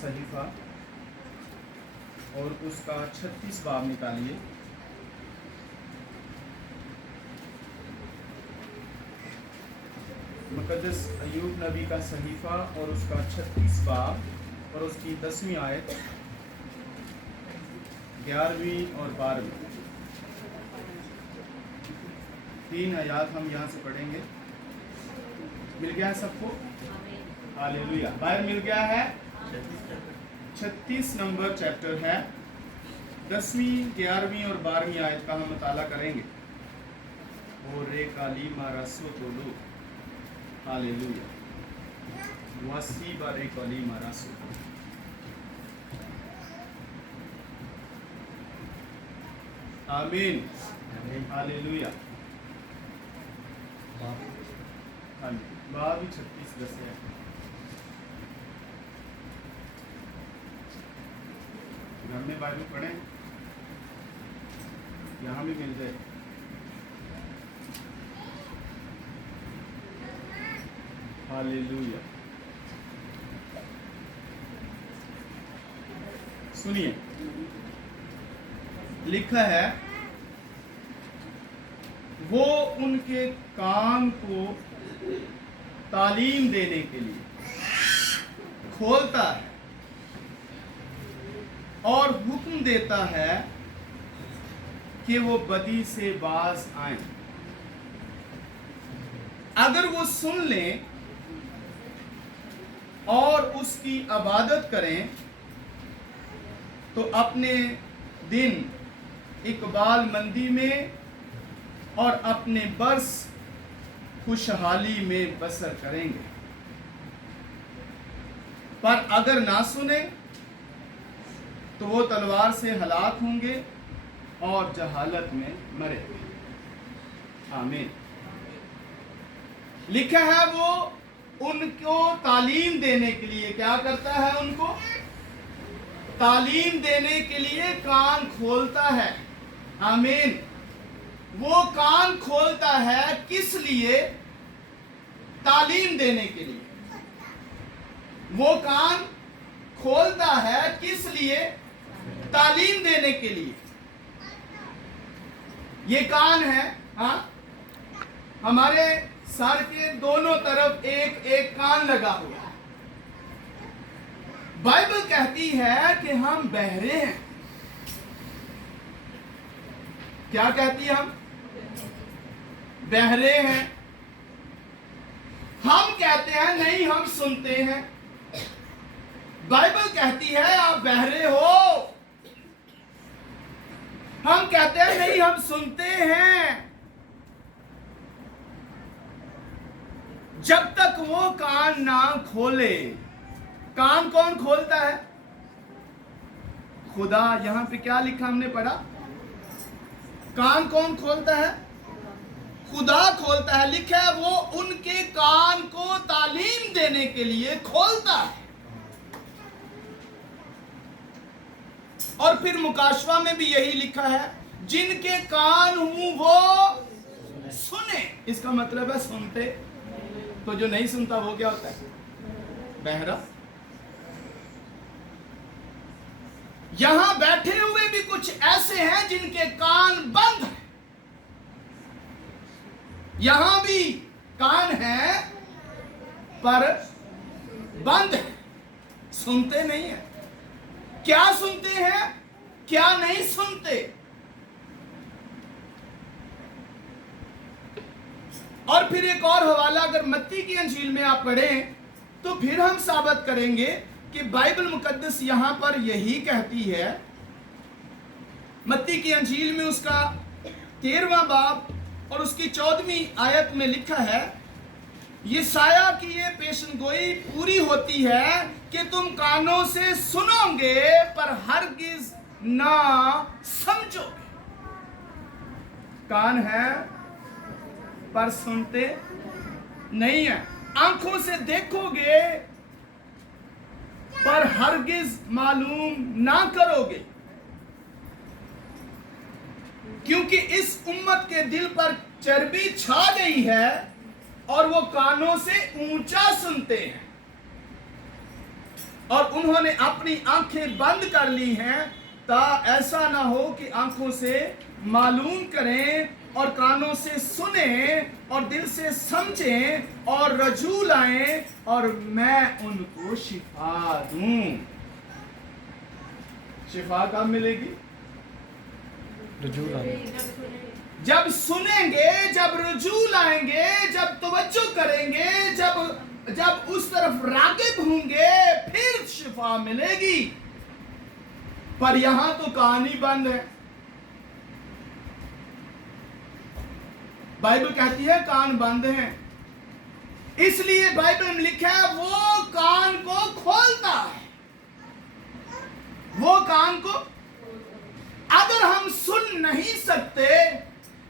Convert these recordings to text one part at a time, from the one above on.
صحیفہ اور اس کا 36 باب نکالیے۔ مقدس ایوب نبی کا صحیفہ اور اس کا 36 باب اور اس کی 10ویں آیت، 11ویں اور 12ویں، 3 آیات ہم یہاں سے پڑھیں گے۔ مل گیا ہے سب کو؟ ہاللیلویہ۔ باہر مل گیا ہے؟ 36 نمبر چیپٹر ہے، 10ویں 11ویں اور 12ویں آیت کا ہم مطالعہ کریں گے۔ او رے کالی ماراسو تولو، ہاللیلویہ، واسی بارے کالی ماراسو، آمین، ہاللیلویہ۔ باب 36 10 ہے۔ گھر میں بائبل پڑھیں، یہاں بھی مل جائے۔ ہاللیلویہ۔ سنیے، لکھا ہے وہ ان کے کان کو تعلیم دینے کے لیے کھولتا ہے اور حکم دیتا ہے کہ وہ بدی سے باز آئیں۔ اگر وہ سن لیں اور اس کی عبادت کریں تو اپنے دن اقبال مندی میں اور اپنے برس خوشحالی میں بسر کریں گے۔ پر اگر نہ سنیں تو وہ تلوار سے ہلاک ہوں گے اور جہالت میں مرے۔ آمین۔ لکھا ہے وہ ان کو تعلیم دینے کے لیے کیا کرتا ہے؟ ان کو تعلیم دینے کے لیے کان کھولتا ہے۔ آمین۔ وہ کان کھولتا ہے کس لیے؟ تعلیم دینے کے لیے۔ وہ کان کھولتا ہے کس لیے؟ تعلیم دینے کے لیے۔ یہ کان ہے، ہاں، ہمارے سر کے دونوں طرف ایک ایک کان لگا ہوا ہے۔ بائبل کہتی ہے کہ ہم بہرے ہیں۔ کیا کہتی ہے؟ ہم بہرے ہیں۔ ہم کہتے ہیں نہیں ہم سنتے ہیں۔ بائبل کہتی ہے آپ بہرے ہو۔ ہم کہتے ہیں نہیں ہم سنتے ہیں۔ جب تک وہ کان نہ کھولے۔ کان کون کھولتا ہے؟ خدا۔ یہاں پہ کیا لکھا ہم نے پڑھا؟ کان کون کھولتا ہے؟ خدا کھولتا ہے۔ لکھا ہے وہ ان کے کان کو تعلیم دینے کے لیے کھولتا ہے۔ اور پھر مکاشفہ میں بھی یہی لکھا ہے، جن کے کان ہوں وہ سنیں۔ اس کا مطلب ہے سنتے۔ تو جو نہیں سنتا وہ کیا ہوتا ہے؟ بہرا۔ یہاں بیٹھے ہوئے بھی کچھ ایسے ہیں جن کے کان بند ہیں۔ یہاں بھی کان ہیں پر بند ہیں، سنتے نہیں ہیں۔ کیا سنتے ہیں، کیا نہیں سنتے؟ اور پھر ایک اور حوالہ اگر متی کی انجیل میں آپ پڑھیں تو پھر ہم ثابت کریں گے کہ بائبل مقدس یہاں پر یہی کہتی ہے۔ متی کی انجیل میں اس کا 13واں باب اور اس کی 14ویں آیت میں لکھا ہے، یسایہ کی یہ پیشن گوئی پوری ہوتی ہے کہ تم کانوں سے سنو گے پر ہرگز نہ سمجھو گے۔ کان ہے پر سنتے نہیں ہیں۔ آنکھوں سے دیکھو گے پر ہرگز معلوم نہ کرو گے، کیونکہ اس امت کے دل پر چربی چھا گئی ہے اور وہ کانوں سے اونچا سنتے ہیں और उन्होंने अपनी आंखें बंद कर ली हैं, ता ऐसा ना हो कि आंखों से मालूम करें और कानों से सुने और दिल से समझें और रजू लाएं और मैं उनको शिफा दूं। शिफा कब मिलेगी? रजू लाएं, जब सुनेंगे, जब रजू लाएंगे, जब तवज्जो करेंगे, जब उस तरफ रागिब होंगे, फिर शिफा मिलेगी। पर यहां तो कहानी बंद है। बाइबल कहती है कान बंद हैं, इसलिए बाइबल में लिखा है वो कान को खोलता है। वो कान को, अगर हम सुन नहीं सकते,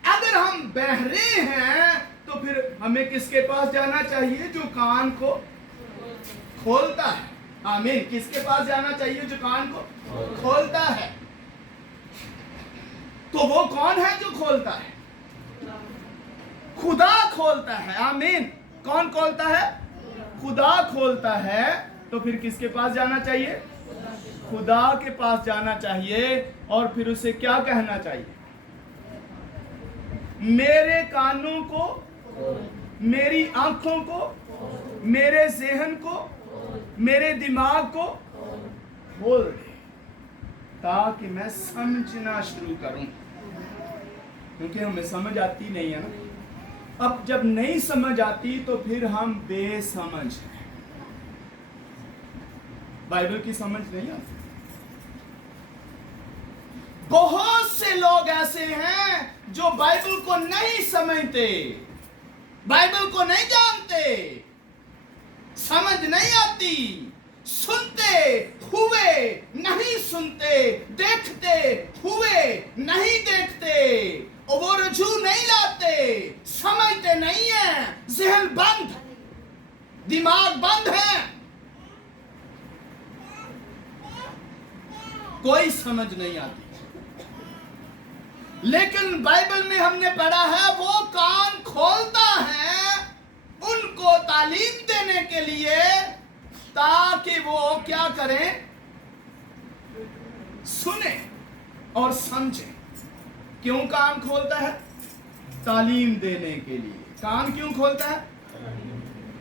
अगर हम बहरे हैं, तो फिर हमें किसके पास जाना चाहिए? जो कान को खोलता है। आमीन। किसके पास जाना चाहिए? जो कान को खोलता है। तो वो कौन है जो खोलता है? खुदा खोलता है। आमीन। कौन खोलता है? खुदा खोलता है। तो फिर किसके पास जाना चाहिए? खुदा के पास जाना चाहिए और फिर उसे क्या कहना चाहिए? मेरे कानों को, मेरी आंखों को, मेरे ज़हन को, मेरे दिमाग को खोल दे ताकि मैं समझना शुरू करूं। क्योंकि हमें समझ आती नहीं है ना। अब जब नहीं समझ आती तो फिर हम बेसमझ हैं। बाइबल की समझ नहीं आती। बहुत से लोग ऐसे हैं जो बाइबल को नहीं समझते, बाइबल को नहीं जानते, समझ नहीं आती, सुनते हुए नहीं सुनते, देखते हुए नहीं देखते, और वो रजू नहीं लाते, समझते नहीं है, ज़हन बंद, दिमाग बंद है, कोई समझ नहीं आती। लेकिन बाइबल में हमने पढ़ा है वो कान खोलता है उनको तालीम देने के लिए, ताकि वो क्या करें? सुने और समझें। क्यों कान खोलता है? तालीम देने के लिए। कान क्यों खोलता है?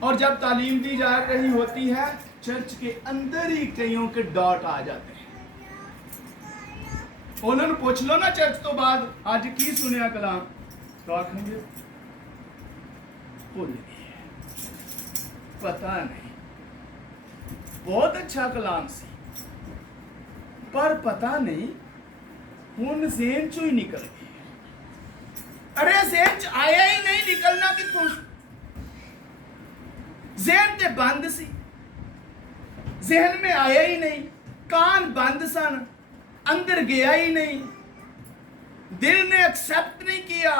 और जब तालीम दी जा रही होती है, चर्च के अंदर ही कईयों के डॉट आ जाते हैं। उन्होंने पूछ लो ना चर्च तो बाद, आज की सुनिया कलाम, तो आखेंगे भूल गए, पता नहीं, बहुत अच्छा कलाम सी, पर पता नहीं हुन ज़हन चो ही निकल गई। अरे ज़हन च आया ही नहीं, निकलना कित्थों? ज़हन ते बंद सी, ज़हन में आया ही नहीं, कान बंद सन, अंदर गया ही नहीं, दिल ने एक्सेप्ट नहीं किया,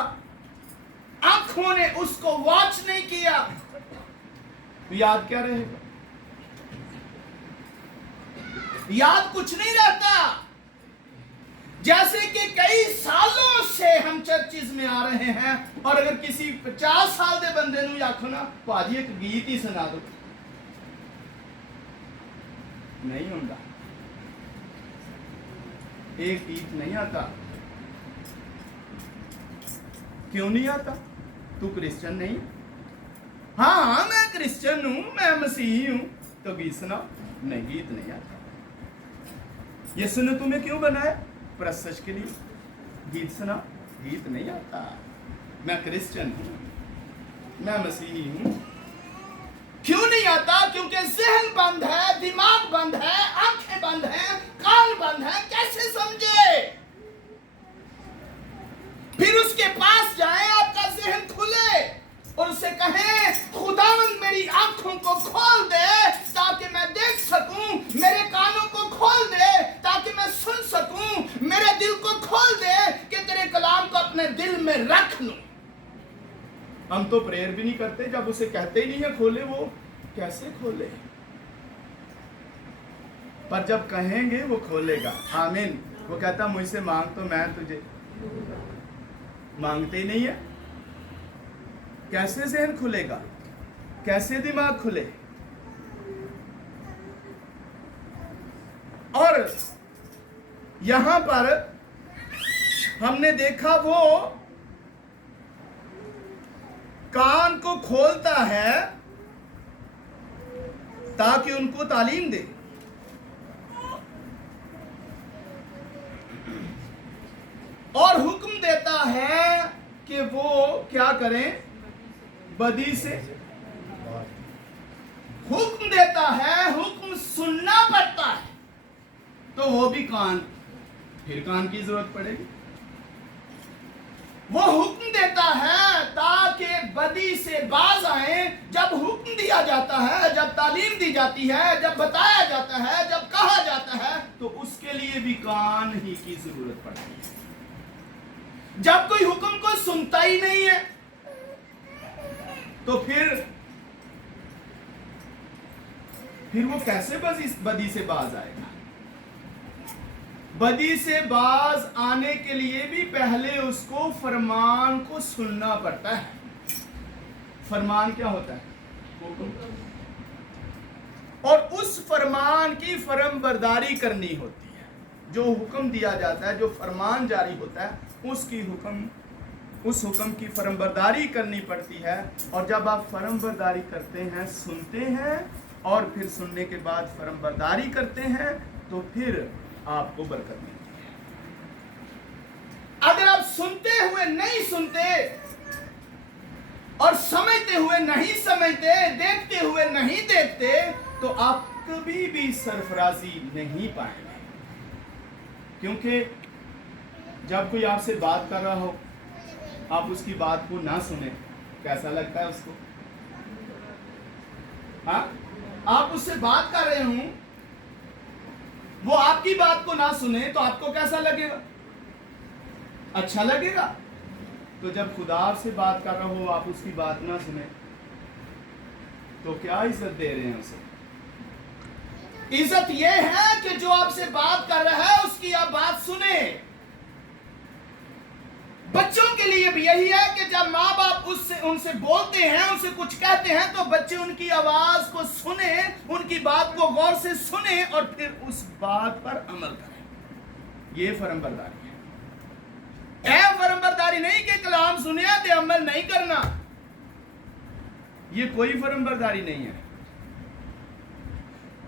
आंखों ने उसको वॉच नहीं किया, तो याद क्या रहेगा? याद कुछ नहीं रहता। जैसे कि कई सालों से हम चर्चिज में आ रहे हैं, और अगर किसी 50 साल के बंदे नूं आखो ना, भाजी एक गीत ही सुना दो, नहीं होता। एक गीत नहीं आता। क्यों नहीं आता? तू क्रिश्चियन नहीं? हाँ मैं क्रिश्चियन हूं, मैं मसीही हूं, तो गीत सुना? नहीं, गीत नहीं आता। यीशु ने तुम्हें क्यों बनाया? प्रशंसा के लिए। गीत सुना? गीत नहीं आता। मैं क्रिश्चियन हूं, मैं मसीही हूं। क्यों नहीं आता? क्योंकि ज़हन बंद है, दिमाग बंद है, आंखें बंद है, कान बंद है। कैसे समझे? फिर उसके पास जाए, आपका ज़हन खुले और उसे कहें, खुदावंद मेरी आंखों को खोल दे ताकि मैं देख सकूं, मेरे कानों को खोल दे ताकि मैं सुन सकूं, मेरे दिल को खोल दे कि तेरे कलाम को अपने दिल में रख लूं। हम तो प्रेयर भी नहीं करते, जब उसे कहते ही नहीं है खोले, वो कैसे खोले? पर जब कहेंगे वो खोलेगा। आमीन। वो कहता मुझसे मांग तो मैं तुझे, मांगते ही नहीं है। कैसे ज़हन खुलेगा? कैसे दिमाग खुले? اور یہاں پر ہم نے دیکھا وہ کان کو کھولتا ہے تاکہ ان کو تعلیم دے، اور حکم دیتا ہے کہ وہ کیا کریں، بدی سے حکم دیتا ہے، حکم سننا پڑتا ہے، تو وہ بھی کان، پھر کان کی ضرورت پڑے گی۔ وہ حکم دیتا ہے تاکہ بدی سے باز آئیں۔ جب حکم دیا جاتا ہے، جب تعلیم دی جاتی ہے، جب بتایا جاتا ہے، جب کہا جاتا ہے، تو اس کے لیے بھی کان ہی کی ضرورت پڑتی ہے۔ جب کوئی حکم کو سنتا ہی نہیں ہے تو پھر وہ کیسے بدی سے باز آئے گا؟ بدی سے باز آنے کے لیے بھی پہلے اس کو فرمان کو سننا پڑتا ہے۔ فرمان کیا ہوتا ہے؟ حکم۔ اور اس فرمان کی فرم برداری کرنی ہوتی ہے۔ جو حکم دیا جاتا ہے، جو فرمان جاری ہوتا ہے، اس حکم کی فرم برداری کرنی پڑتی ہے۔ اور جب آپ فرم برداری کرتے ہیں، سنتے ہیں، اور پھر سننے کے بعد فرم برداری کرتے ہیں، تو پھر آپ کو برکت ملتی ہے۔ اگر آپ سنتے ہوئے نہیں سنتے اور سمجھتے ہوئے نہیں سمجھتے، دیکھتے ہوئے نہیں دیکھتے، تو آپ کبھی بھی سرفرازی نہیں پائیں گے۔ کیونکہ جب کوئی آپ سے بات کر رہا ہو، آپ اس کی بات کو نہ سنیں، کیسا لگتا ہے اس کو؟ ہاں، آپ اس سے بات کر رہے ہوں، وہ آپ کی بات کو نہ سنے تو آپ کو کیسا لگے گا؟ اچھا لگے گا۔ تو جب خدا آپ سے بات کر رہا ہو، آپ اس کی بات نہ سنیں، تو کیا عزت دے رہے ہیں اسے؟ عزت یہ ہے کہ جو آپ سے بات کر رہا ہے اس کی آپ بات سنیں۔ بچوں کے لیے بھی یہی ہے کہ جب ماں باپ ان سے بولتے ہیں، ان سے کچھ کہتے ہیں، تو بچے ان کی آواز کو سنیں، ان کی بات کو غور سے سنیں، اور پھر اس بات پر عمل کریں۔ یہ فرم برداری ہے۔ اے فرم برداری نہیں کہ کلام سنیا تے عمل نہیں کرنا، یہ کوئی فرم برداری نہیں ہے۔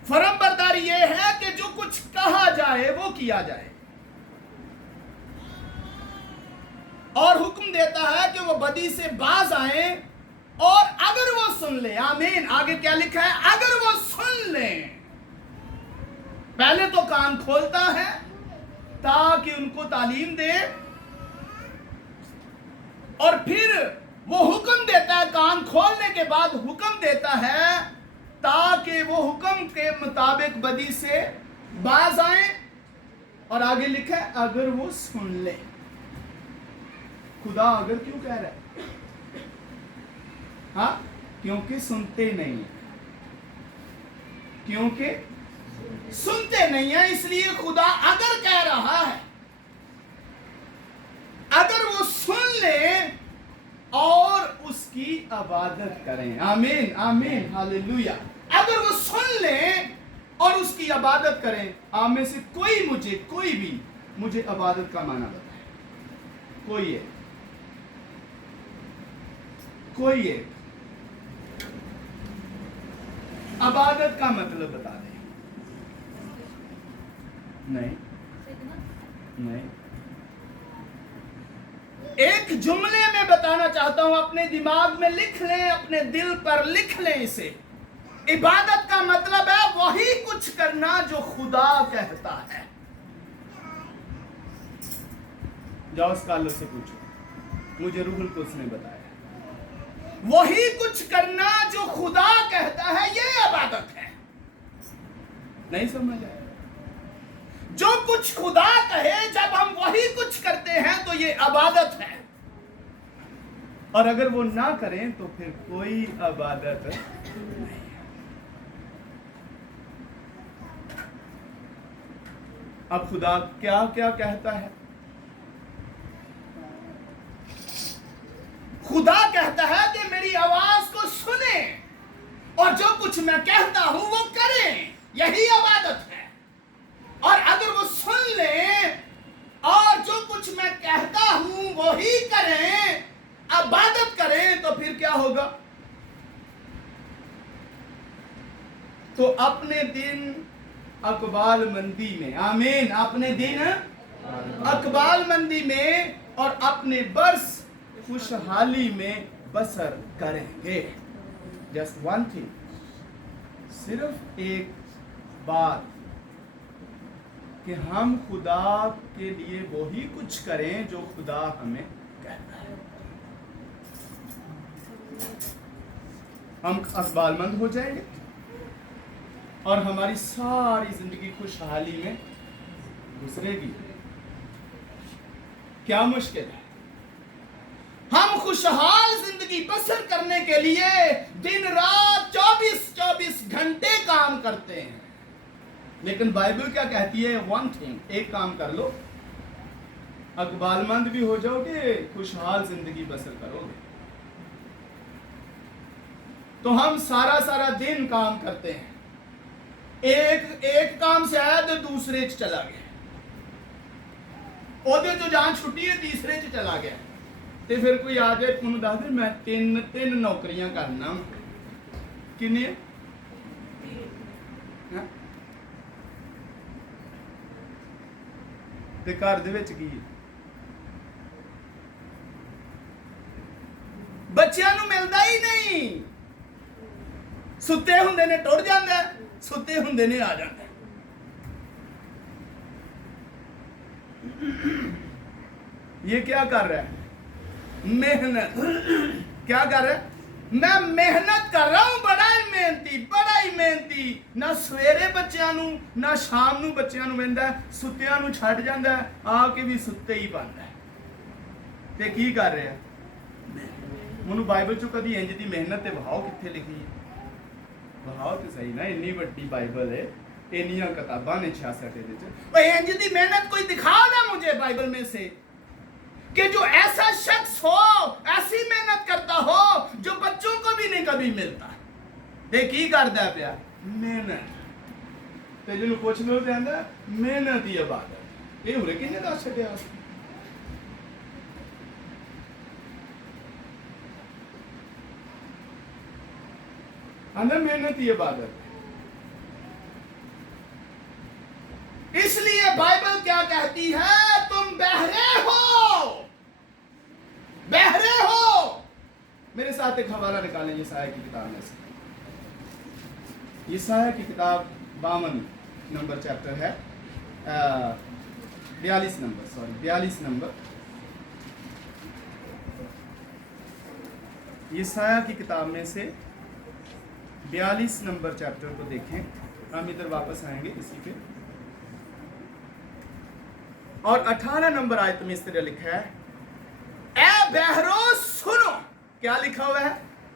فرم برداری یہ ہے کہ جو کچھ کہا جائے وہ کیا جائے، اور حکم دیتا ہے کہ وہ بدی سے باز آئیں، اور اگر وہ سن لیں، آمین، آگے کیا لکھا ہے؟ اگر وہ سن لیں۔ پہلے تو کان کھولتا ہے تاکہ ان کو تعلیم دے، اور پھر وہ حکم دیتا ہے، کان کھولنے کے بعد حکم دیتا ہے تاکہ وہ حکم کے مطابق بدی سے باز آئیں، اور آگے لکھا ہے اگر وہ سن لیں۔ خدا اگر کیوں کہہ رہا ہے؟ ہاں، کیونکہ سنتے نہیں ہیں، کیونکہ سنتے نہیں ہیں، اس لیے خدا اگر کہہ رہا ہے۔ اگر وہ سن لیں اور اس کی عبادت کریں، آمین آمین ہاللویا، اگر وہ سن لیں اور اس کی عبادت کریں۔ آپ میں سے کوئی بھی مجھے عبادت کا معنی بتائے، کوئی ایک عبادت کا مطلب بتا دیں۔ نہیں، ایک جملے میں بتانا چاہتا ہوں، اپنے دماغ میں لکھ لیں، اپنے دل پر لکھ لیں اسے۔ عبادت کا مطلب ہے وہی کچھ کرنا جو خدا کہتا ہے۔ جاؤ اسکالر سے پوچھو، مجھے روح القدس نے بتایا وہی کچھ کرنا جو خدا کہتا ہے، یہ عبادت ہے۔ نہیں سمجھ آیا؟ جو کچھ خدا کہے جب ہم وہی کچھ کرتے ہیں تو یہ عبادت ہے، اور اگر وہ نہ کریں تو پھر کوئی عبادت نہیں ہے۔ اب خدا کیا کیا کہتا ہے؟ خدا کہتا ہے کہ میری آواز کو سنیں اور جو کچھ میں کہتا ہوں وہ کریں، یہی عبادت ہے۔ अपने दिन अकबाल मंदी में, आमीन, अपने दिन अकबाल मंदी में और अपने बरस खुशहाली में बसर करेंगे। जस्ट वन थिंग, सिर्फ एक बात, कि हम खुदा के लिए वही कुछ करें जो खुदा हमें कहता है। हम अकबालमंद हो जाएंगे और हमारी सारी जिंदगी खुशहाली में गुजरेगी। क्या मुश्किल है? हम खुशहाल जिंदगी बसर करने के लिए दिन रात 24 घंटे काम करते हैं, लेकिन बाइबल क्या कहती है? वन थिंग, एक काम कर लो, अकबालमंद भी हो जाओगे, खुशहाल जिंदगी बसर करोगे। तो हम सारा दिन काम करते हैं, एक काम से आया तो दूसरे च चला गया, ओदे तो जान छुट्टी है तीसरे च चला गया। ते फिर कोई आ जाए तुम दस दे मैं तीन नौकरियां करना, किन्ने ਤੇ ਘਰ ਦੇ ਵਿੱਚ ਕੀ ਬੱਚਿਆਂ ਨੂੰ ਮਿਲਦਾ ਹੀ ਨਹੀਂ, ਸੁੱਤੇ ਹੁੰਦੇ ਨੇ ਟੁੱਟ ਜਾਂਦਾ, ਸੁੱਤੇ ਹੁੰਦੇ ਨੇ ਆ ਜਾਂਦਾ। ये क्या कर रहा है? मेहनत। क्या कर रहा है? मैं मेहनत कर रहा हूं, बड़ा ही मेहनती। ना सवेरे बच्चों नू ना शाम नू बच्चों नू मिलता, सुत्तियां नू छੱਡ ਜਾਂਦਾ, आके भी सुत्ते ही पांदा ते की कर रहा है? ਮੈਨੂੰ ਬਾਈਬਲ ਚੋਂ ਕਦੀ ਇੰਜ ਦੀ ਮਿਹਨਤ ਤੇ ਵਹਾਓ ਕਿੱਥੇ ਲਿਖੀ ਹੈ? ਵਹਾਓ ਤੇ ਸਹੀ ਨਾ, ਇੰਨੀ ਵੱਡੀ ਬਾਈਬਲ ਹੈ, ਇੰਨੀਆਂ किताबां ने 66 ਦੇ ਵਿੱਚ। ਓਏ ਇੰਜ ਦੀ ਮਿਹਨਤ कोई दिखाओ ना मुझे बाइबल में से, कि जो ऐसा शख्स हो, ऐसी मेहनत करता हो जो बच्चों को भी नहीं कभी मिलता। ते की करदा पिया? मेहनत। ते जिन्हों पुछ लो ते आंदा मेहनत ही इबादत। ये हुरे किन्ने दस छड्डिया? आंदा मेहनत ही इबादत। इसलिए बाइबल क्या कहती है? तुम बहरे हो। मेरे साथ एक हवाला निकालें यशायाह की किताब में से। यशायाह की किताब 52 नंबर चैप्टर है, 42 नंबर। यशायाह की किताब में से 42 नंबर चैप्टर को देखें। हम इधर वापस आएंगे इसी पे, और 18 नंबर आयत में इस तरह लिखा है, ए बहरो सुनो। क्या लिखा हुआ है?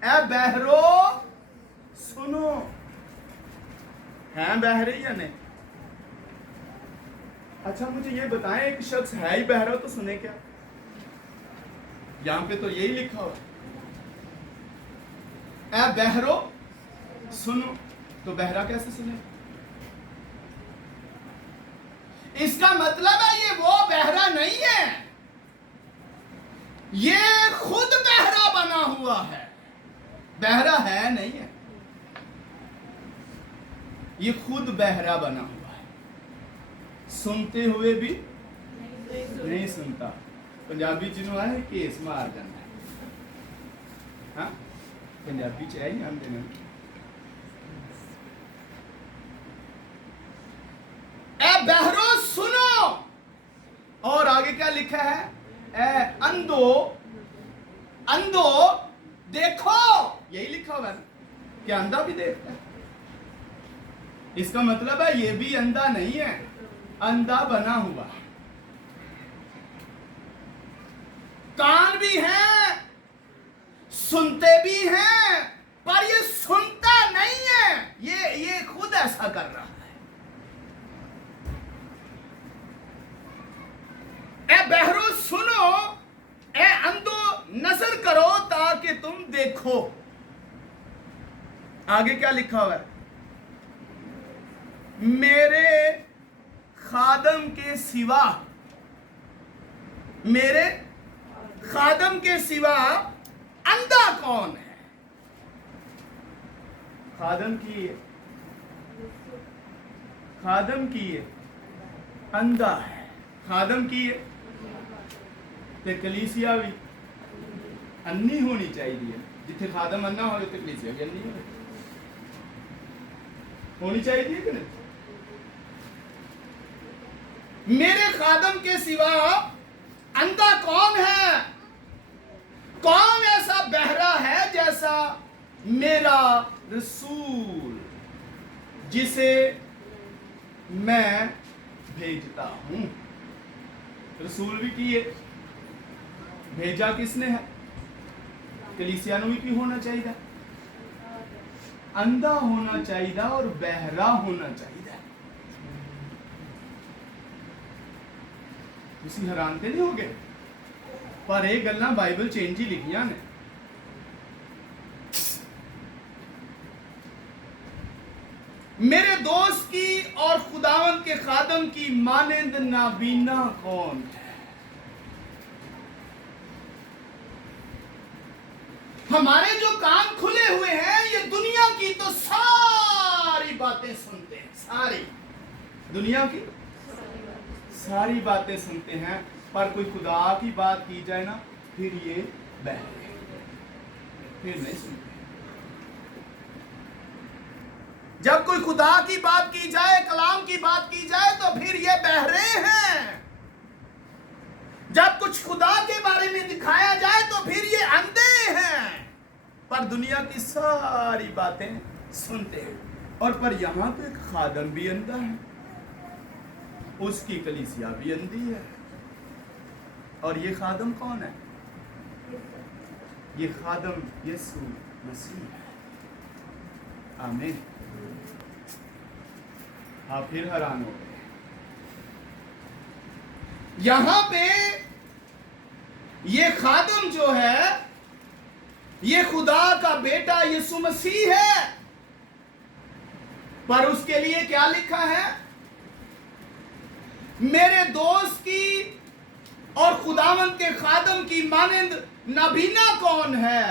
ए बहरो सुनो। हैं बहरे या नहीं? अच्छा मुझे ये बताएं, एक शख्स है ही बहरा तो सुने क्या? यहां पे तो यही लिखा हुआ है, ए बहरो सुनो। तो बहरा कैसे सुने? इसका मतलब है ये वो बहरा नहीं है, ये खुद बहरा बना हुआ है। बहरा है नहीं है, ये खुद बहरा बना हुआ है, सुनते हुए भी नहीं सुनता। पंजाबी जिन्हों है केस मार जाता है। हाँ पंजाबी च है ही हम देना। ए बहरो सुनो, और आगे क्या लिखा है? ए अंधो देखो। यही लिखा हुआ है कि अंधा भी देखता है। इसका मतलब है ये भी अंधा नहीं है, अंधा बना हुआ। कान भी हैं, सुनते भी हैं, पर ये सुनता नहीं है, ये खुद ऐसा कर रहा है। ए बहरो सुनो, ए अंधो नजर करो ताकि तुम देखो। आगे क्या लिखा हुआ है? मेरे खादम के सिवा, मेरे खादम के सिवा अंधा कौन है? खादम की खादम की है अंधा है खादम की है ते कलीसिया भी अन्नी होनी चाहिए जिथे खादम अन्ना हो तो कलीसिया भी अन्नी होनी चाहिए कि नहीं मेरे खादम के सिवा अंधा कौन है कौन ऐसा बहरा है जैसा मेरा रसूल जिसे मैं भेजता हूं रसूल भी की है भेजा किसने है कलीसिया भी की होना चाहिए अंधा होना चाहिए और बहरा होना चाहिए ਤੁਸੀਂ ਹੈਰਾਨ ਤੇ ਨਹੀਂ ਹੋਗੇ ਪਰ ਇਹ ਗੱਲਾਂ ਬਾਈਬਲ ਚ ਇੰਜ ਹੀ ਲਿਖੀਆਂ ਨੇ मेरे दोस्त की और खुदावंद के खादम की मानंद नाबीना कौन है हमारे जो कान खुले हुए हैं ये दुनिया की तो सारी बातें सुनते हैं सारी दुनिया की सारी बातें सुनते हैं पर कोई खुदा की बात की जाए ना फिर ये बहरे फिर नहीं सुनते जब कोई खुदा की बात की जाए कलाम की बात की जाए तो फिर ये बहरे हैं जब कुछ खुदा के बारे में दिखाया जाए तो फिर ये अंधे हैं पर दुनिया की सारी बातें सुनते हैं और पर यहां पे खादम भी अंधा है उसकी कलीसिया भी अंधी है और ये खादम कौन है ये खादम यीशु मसीह है आमीन आप फिर हैरान हो गए यहां पे ये खादम जो है ये खुदा का बेटा यीशु मसीह है पर उसके लिए क्या लिखा है मेरे दोस्त की और खुदावंद के खादम की मानंद नाबीना कौन है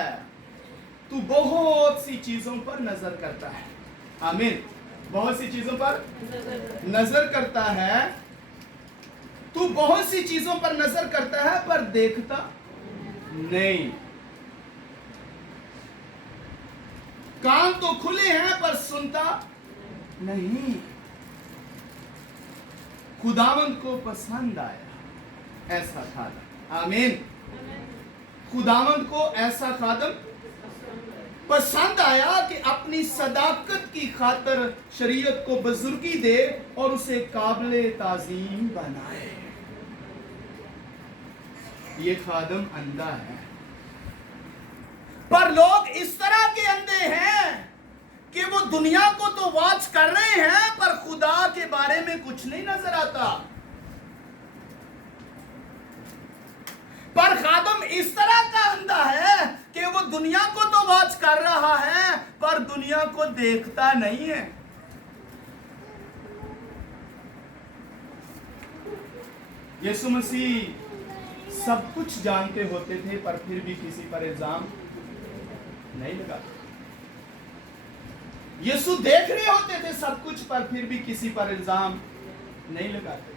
तू बहुत सी चीजों पर नजर करता है आमीन बहुत सी चीजों पर नजर करता है तू बहुत सी चीजों पर नजर करता है पर देखता नहीं कान तो खुले हैं पर सुनता नहीं खुदावंद को पसंद आया ऐसा खादम आमीन खुदावंद को ऐसा खादम पसंद आया कि अपनी सदाकत की खातर शरीयत को बुजुर्गी दे और उसे काबिले ताजीम बनाए ये खादम अंधा है पर लोग इस तरह के अंधे हैं कि वो दुनिया को तो वॉच कर रहे हैं पर खुदा के बारे में कुछ नहीं नजर आता पर खादम इस तरह का अंधा है कि वो दुनिया को तो वॉच कर रहा है पर दुनिया को देखता नहीं है यीशु मसीह सब कुछ जानते होते थे पर फिर भी किसी पर इल्जाम नहीं लगाते यीशु देख रहे होते थे सब कुछ पर फिर भी किसी पर इल्जाम नहीं लगाते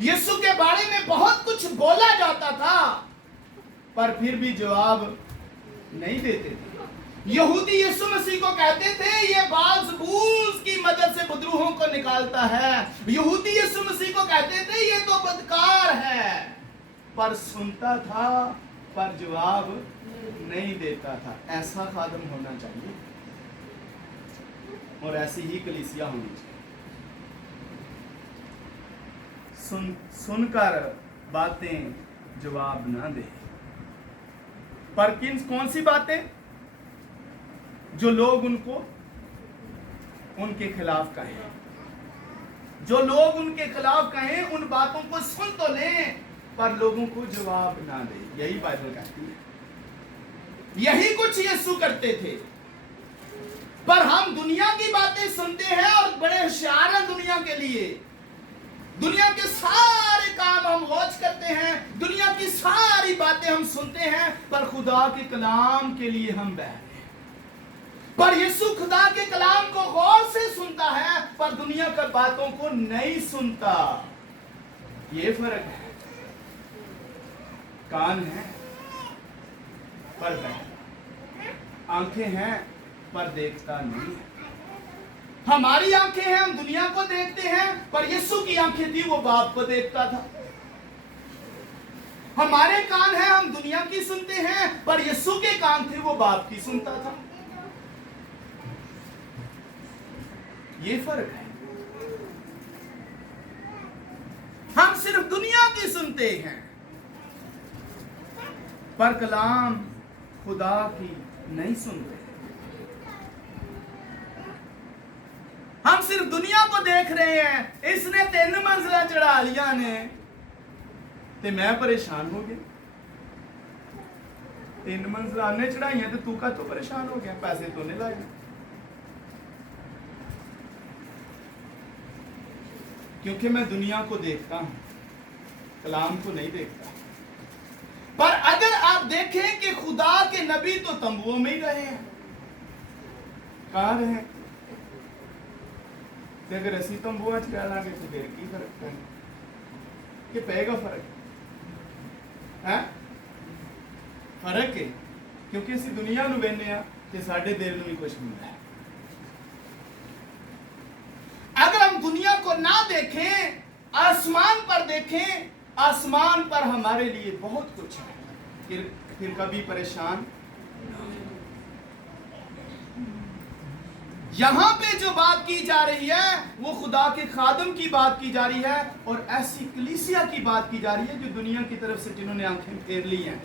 यीशु के बारे में बहुत कुछ बोला जाता था पर फिर भी जवाब नहीं देते थे यहूदी यीशु मसीह को कहते थे ये बाल-ज़बूल की मदद से बदरूहों को निकालता है यहूदी यीशु मसीह को कहते थे ये तो बदकार है पर सुनता था पर जवाब नहीं देता था ऐसा खादम होना चाहिए और ऐसी ही कलीसिया होनी चाहिए सुनकर बातें जवाब ना दे पर कौन सी बातें जो लोग उनको उनके खिलाफ कहें जो लोग उनके खिलाफ कहें उन बातों को सुन तो लें पर लोगों को जवाब ना दे यही बाइबल कहती है यही कुछ यीशु करते थे पर हम दुनिया की बातें सुनते हैं और बड़े होशियार हैं दुनिया के लिए दुनिया के सारे काम हम वॉच करते हैं दुनिया की सारी बातें हम सुनते हैं पर खुदा के कलाम के लिए हम बहरे हैं पर यीशु खुदा के कलाम को गौर से सुनता है, पर दुनिया की बातों को नहीं सुनता। ये फर्क है। कान है पर बहता, आंखें हैं पर देखता नहीं है। हमारी आंखें हैं, हम दुनिया को देखते हैं, पर यीशु की आंखें थी, वो बाप को देखता था। हमारे कान हैं, हम दुनिया की सुनते हैं, पर यीशु के कान थे, वो बाप की सुनता था। ये फर्क है। हम सिर्फ दुनिया की सुनते हैं, पर कलाम खुदा की नहीं सुनते। हम सिर्फ दुनिया को देख रहे हैं, इसने 3 मंजिला चढ़ा लिया ने, ते मैं परेशान हो गया। 3 मंजिला ने चढ़ाइया तो तू का तो परेशान हो गया, पैसे तो नहीं लाए। क्योंकि मैं दुनिया को देखता हूं, कलाम को नहीं देखता। पर अगर आप देखें कि खुदा के नबी तो तंबुओं में ही रहे हैं, कहां रहे? ते अगर असी तंबुआ च रह लांगे तो फिर की फर्क पैना? कि पेगा फर्क है? फर्क है, क्योंकि असी दुनिया नूं वेखने आ ते साडे दिल नूं भी कुछ मिलता है। अगर हम दुनिया को ना देखें, आसमान पर देखें, आसमान पर हमारे लिए बहुत कुछ है। फिर कभी परेशान। यहां पे जो बात की जा रही है वो खुदा के खादम की बात की जा रही है, और ऐसी कलीसिया की बात की जा रही है जो दुनिया की तरफ से, जिन्होंने आंखें फेर ली हैं,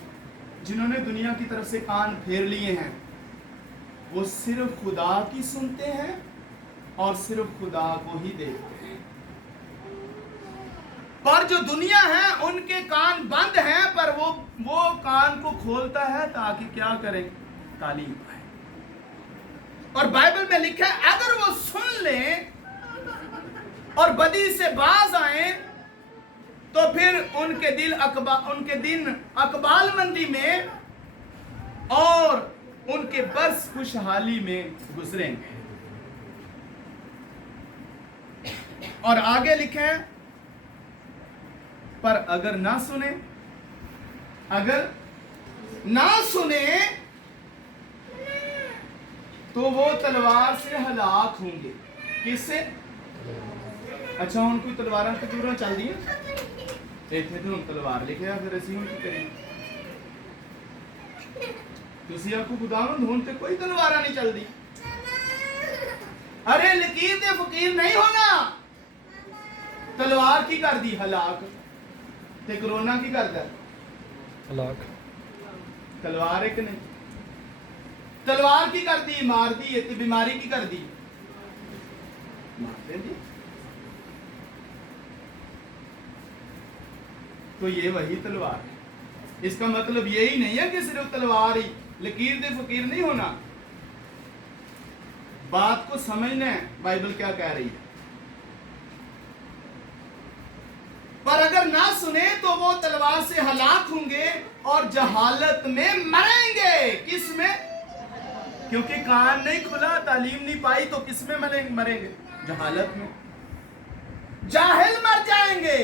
जिन्होंने दुनिया की तरफ से कान फेर लिए हैं, वो सिर्फ खुदा की सुनते हैं और सिर्फ खुदा को ही देखते हैं। पर जो दुनिया है उनके कान बंद हैं, पर वो कान को खोलता है ताकि क्या करें? तालीम पाए। और बाइबल में लिखा है अगर वो सुन लें और बदी से बाज आए तो फिर उनके दिन अकबालमंदी में और उनके बरस खुशहाली में गुजरेंगे। और आगे लिखे हैं पर अगर ना सुने, अगर ना सुने तो वो तलवार से हलाक होंगे। किससे? अच्छा हुण कोई तलवारां तलूरां चलदियां इत्थे तो हुण तलवार लिखिया, फिर असीं हुण की करिए? तुसीं आखो खुदावंद हुण ते कोई तलवारां नहीं चलदी। अरे लकीर ते फकीर नहीं होना। तलवार की कर दी? हलाक। ते कोरोना की करदा? हलाक। तलवार एक नहीं। तलवार की कर दी? मार दी। ते बीमारी की कर दी? मार दी। तो ये वही तलवार है। इसका मतलब यही नहीं है कि सिर्फ तलवार ही, लकीर दे फकीर नहीं होना। बात को समझना है बाइबल क्या कह रही है। पर अगर ना सुने तो वो तलवार से हलाक होंगे और जहालत में मरेंगे। किस में? क्योंकि कान नहीं खुला, तालीम नहीं पाई, तो किस में मरेंगे? जहालत में। जाहिल मर जाएंगे।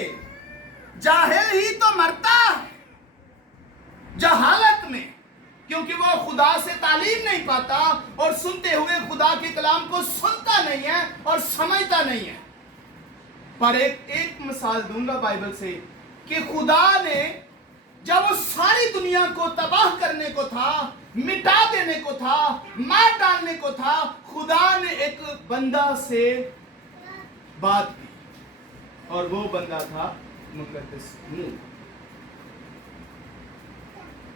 जाहिल ही तो मरता है जहालत में, क्योंकि वो खुदा से तालीम नहीं पाता और सुनते हुए खुदा के कलाम को सुनता नहीं है और समझता नहीं है। पर एक मिसाल दूंगा बाइबल से कि खुदा ने जब वो सारी दुनिया को तबाह करने को था, मिटा देने को था, मार डालने को था, खुदा ने एक बंदा से बात की और वो बंदा था मुकद्दस नूह।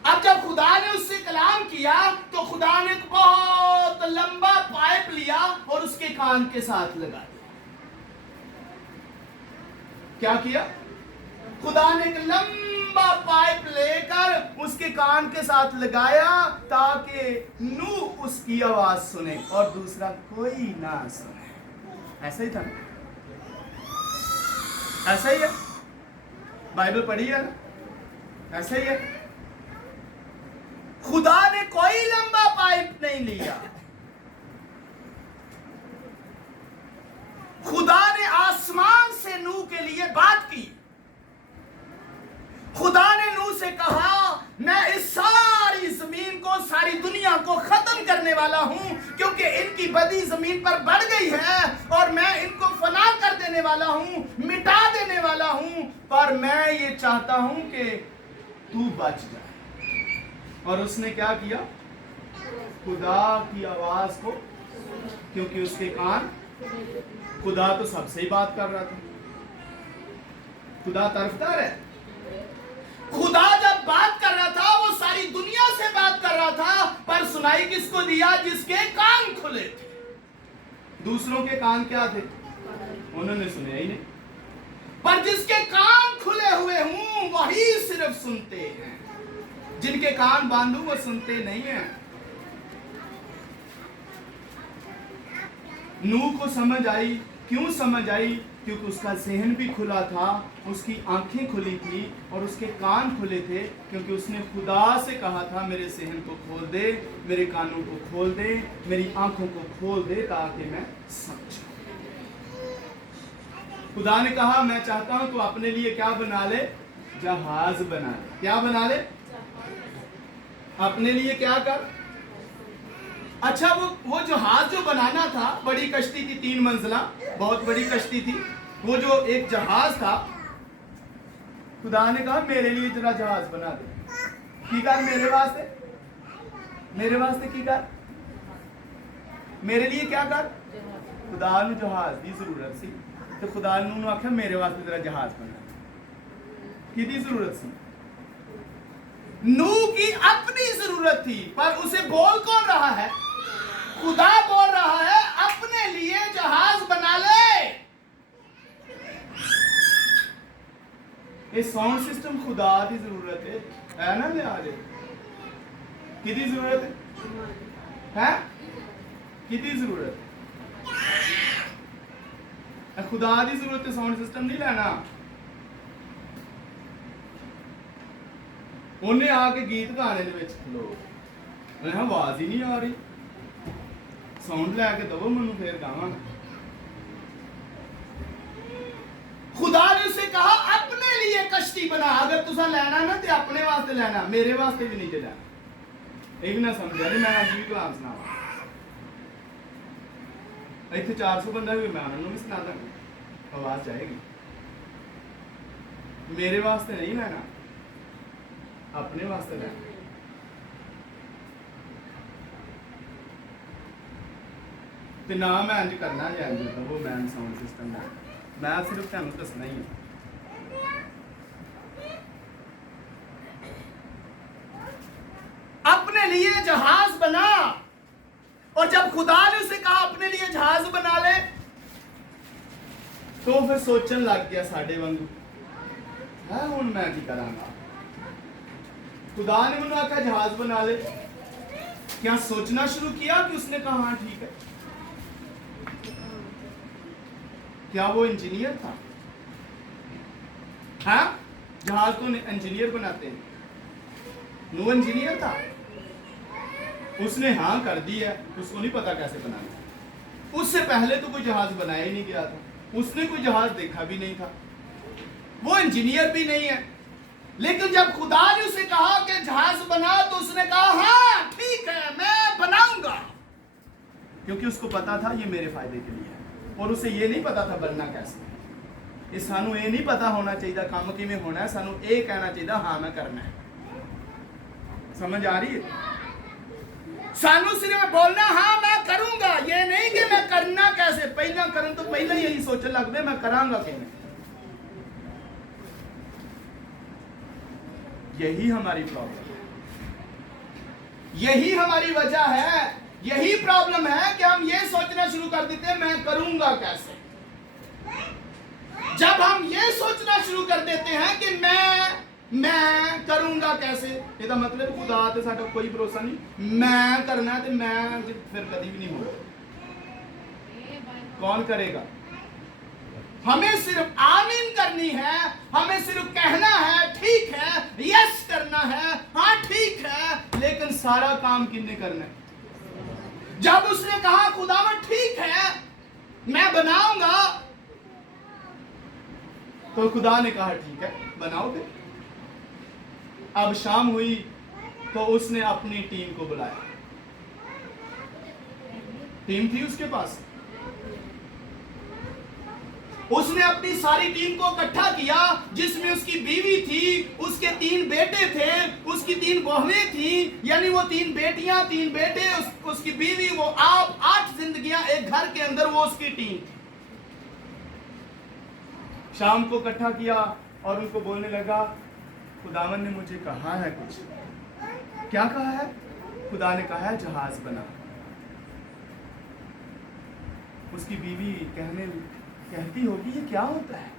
अब जब खुदा ने उससे कलाम किया तो खुदा ने एक बहुत लंबा पाइप लिया और उसके कान के साथ लगा दिया। क्या किया? खुदा ने एक लंबा पाइप लेकर उसके कान के साथ लगाया ताकि नूह उसकी आवाज सुने और दूसरा कोई ना सुने। ऐसा ही था ना? ऐसा ही है। बाइबल पढ़ी है ना? ऐसा ही है। खुदा ने कोई लंबा पाइप नहीं लिया, खुदा ने आसमान से नूह के लिए बात की। खुदा ने नूह से कहा मैं इस सारी जमीन को, सारी दुनिया को खत्म करने वाला हूं, क्योंकि इनकी बदी जमीन पर बढ़ गई है और मैं इनको फना कर देने वाला हूं, मिटा देने वाला हूं, पर मैं ये चाहता हूं कि तू बच जाए। और उसने क्या किया? खुदा की आवाज को, क्योंकि उसके कान, खुदा तो सबसे ही बात कर रहा था, खुदा तरफदार है। खुदा जब बात कर रहा था वो सारी दुनिया से बात कर रहा था, पर सुनाई किसको दिया? जिसके कान खुले थे। दूसरों के कान क्या थे? उन्होंने सुने ही नहीं। पर जिसके कान खुले हुए हूं वही सिर्फ सुनते हैं, जिनके कान बांधू वो सुनते नहीं हैं। नूह को समझ आई। क्यों समझ आई? क्योंकि उसका ज़हन भी खुला था, उसकी आंखें खुली थी और उसके कान खुले थे, क्योंकि उसने खुदा से कहा था मेरे ज़हन को खोल दे, मेरे कानों को खोल दे, मेरी आंखों को खोल दे, ताकि मैं समझूं। खुदा ने कहा मैं चाहता हूं तू अपने लिए क्या बना ले? जहाज बना ले। क्या बना ले? अपने लिए क्या कर? अच्छा, वो जहाज जो बनाना था, बड़ी कश्ती थी, 3 मंजिला, बहुत बड़ी कश्ती थी। वो जो एक जहाज था, खुदा ने कहा मेरे लिए जरा जहाज बना दे। की कर मेरे वास्ते, मेरे वास्ते की कर, मेरे लिए क्या कर? खुदा ने जहाज की जरूरत सी, तो खुदा ने आख्या मेरे वास्ते जरा जहाज बना। किदी जरूरत सी? नूह की अपनी जरूरत थी, पर उसे बोल कौन रहा है? खुदा बोल रहा है अपने लिए जहाज बना ले। ये साउंड सिस्टम खुदा की जरूरत है ना? ले आ जाए। किदी जरूरत है? किदी जरूरत है? खुदा की जरूरत है, साउंड सिस्टम नहीं लेना। उन्हें आके गीत गाने दे विच खलो, मैं आवाज ही नहीं आ रही, साउंड लैके दवो मैनू फिर गावांगा। खुदा ने उसे कहा अपने लिए कश्ती बना। अगर तुसा लेना ना तो अपने वास्ते लेना, मेरे वास्ते भी नहीं लेना। ये भी ना समझा नहीं, मैं अज भी कलाम सुनावा। इत्थे 400 बंदा भी, मैं उन्होंने भी सुना दूंगा, आवाज जाएगी। मेरे वास्ते नहीं लेना, अपने वास्ते लेना। ते ना मैं इंज करना है, इंज तो वो मैं साउंड सिस्टम है, मैं सिर्फ तुहानू दसना ही है। अपने लिए जहाज बना। और जब खुदा ने उसे कहा अपने लिए जहाज बना ले, तो फिर सोचन लग गया साडे वांगू, है हुण मैं की करांगा? खुदा ने मुझे आखा जहाज बना ले। क्या सोचना शुरू किया कि उसने कहा हाँ ठीक है? क्या वो इंजीनियर था? हाँ, जहाज तो इंजीनियर बनाते हैं। नूह इंजीनियर था, उसने हाँ कर दी है, उसको नहीं पता कैसे बनाना। उससे पहले तो कोई जहाज बनाया ही नहीं गया था, उसने कोई जहाज देखा भी नहीं था, वो इंजीनियर भी नहीं है। लेकिन जब खुदा ने उसे कहा कि जहाज बना, तो उसने कहा हाँ ठीक है मैं बनाऊंगा, क्योंकि उसको पता था ये मेरे फायदे के लिए है। और उसे ये नहीं पता था बनना कैसे। ये सानू ये नहीं पता होना चाहिए काम किवें होना है, सानू ये कहना चाहिए हाँ मैं करना है। समझ आ रही है? सानू सिर्फ बोलना हाँ मैं करूंगा, ये नहीं कि मैं करना कैसे। पहला करन तो पहला यही सोचने लगते मैं करांगा किवें। यही हमारी प्रॉब्लम है, यही हमारी वजह है, यही प्रॉब्लम है कि हम ये सोचना शुरू कर देते हैं मैं करूंगा कैसे। जब हम ये सोचना शुरू कर देते हैं कि मैं करूंगा कैसे, इसका मतलब खुदा ते साडा कोई भरोसा नहीं। मैं करना है तो मैं फिर कभी भी नहीं होगा। कौन करेगा? हमें सिर्फ आमीन करनी है, हमें सिर्फ कहना है ठीक है, यस करना है, हाँ ठीक है, लेकिन सारा काम किसने करना है? जब उसने कहा खुदावन ठीक है मैं बनाऊंगा। तो खुदा ने कहा ठीक है, बनाओ फिर। अब शाम हुई तो उसने अपनी टीम को बुलाया। टीम थी उसके पास, उसने अपनी सारी टीम को इकट्ठा किया, जिसमें उसकी बीवी थी, उसके 3 बेटे थे, उसकी 3 बहुएं थी, यानी वो 3 बेटियां 3 बेटे, उसकी बीवी, वो आप 8 जिंदगियां एक घर के अंदर, वो उसकी टीम थी। शाम को इकट्ठा किया और उनको बोलने लगा, खुदावन ने मुझे कहा है कुछ। क्या कहा है? खुदा ने कहा है जहाज बना। उसकी बीवी कहती होगी ये क्या होता है?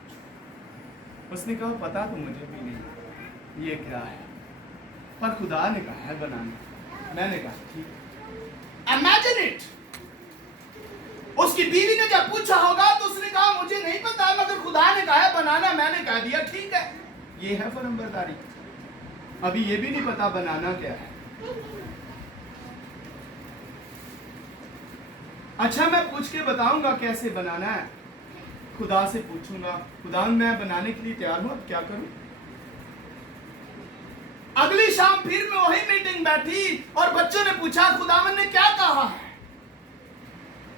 उसने कहा पता तो मुझे भी नहीं ये क्या है, पर खुदा ने कहा है बनाना। मैंने कहा ठीक। इमेजिन इट, उसकी बीवी ने जब पूछा होगा तो उसने कहा मुझे नहीं पता, मगर खुदा ने कहा है बनाना, मैंने कह दिया ठीक है। ये है फरमाबरदारी। अभी ये भी नहीं पता बनाना क्या है। अच्छा, मैं पूछ के बताऊंगा कैसे बनाना है। खुदा से पूछूंगा, खुदा मैं बनाने के लिए तैयार हूं, अब क्या करूं? अगली शाम फिर मैं वही मीटिंग बैठी और बच्चों ने पूछा खुदावन ने क्या कहा है?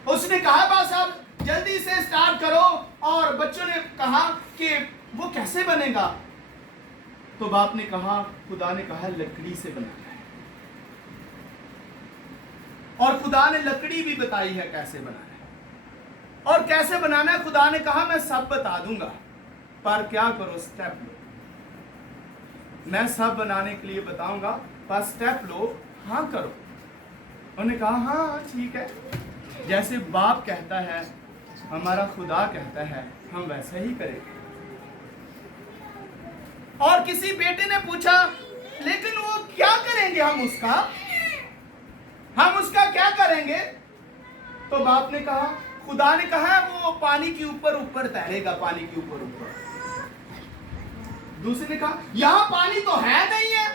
उसने कहा बस अब जल्दी से स्टार्ट करो। और बच्चों ने कहा कि वो कैसे बनेगा? तो बाप ने कहा, खुदा ने कहा लकड़ी से बनाना है। और खुदा ने लकड़ी भी बताई है कैसे बनाना है। और कैसे बनाना है खुदा ने कहा मैं सब बता दूंगा, पर क्या करो स्टेप लो। मैं सब बनाने के लिए बताऊंगा, पर स्टेप लो, हाँ करो। उन्होंने कहा हाँ ठीक है, जैसे बाप कहता है, हमारा खुदा कहता है, हम वैसे ही करेंगे। और किसी बेटे ने पूछा लेकिन वो क्या करेंगे हम उसका क्या करेंगे? तो बाप ने कहा, खुदा ने कहा वो पानी के ऊपर ऊपर तैरेगा, पानी के ऊपर ऊपर। दूसरे ने कहा यहां पानी तो है नहीं है,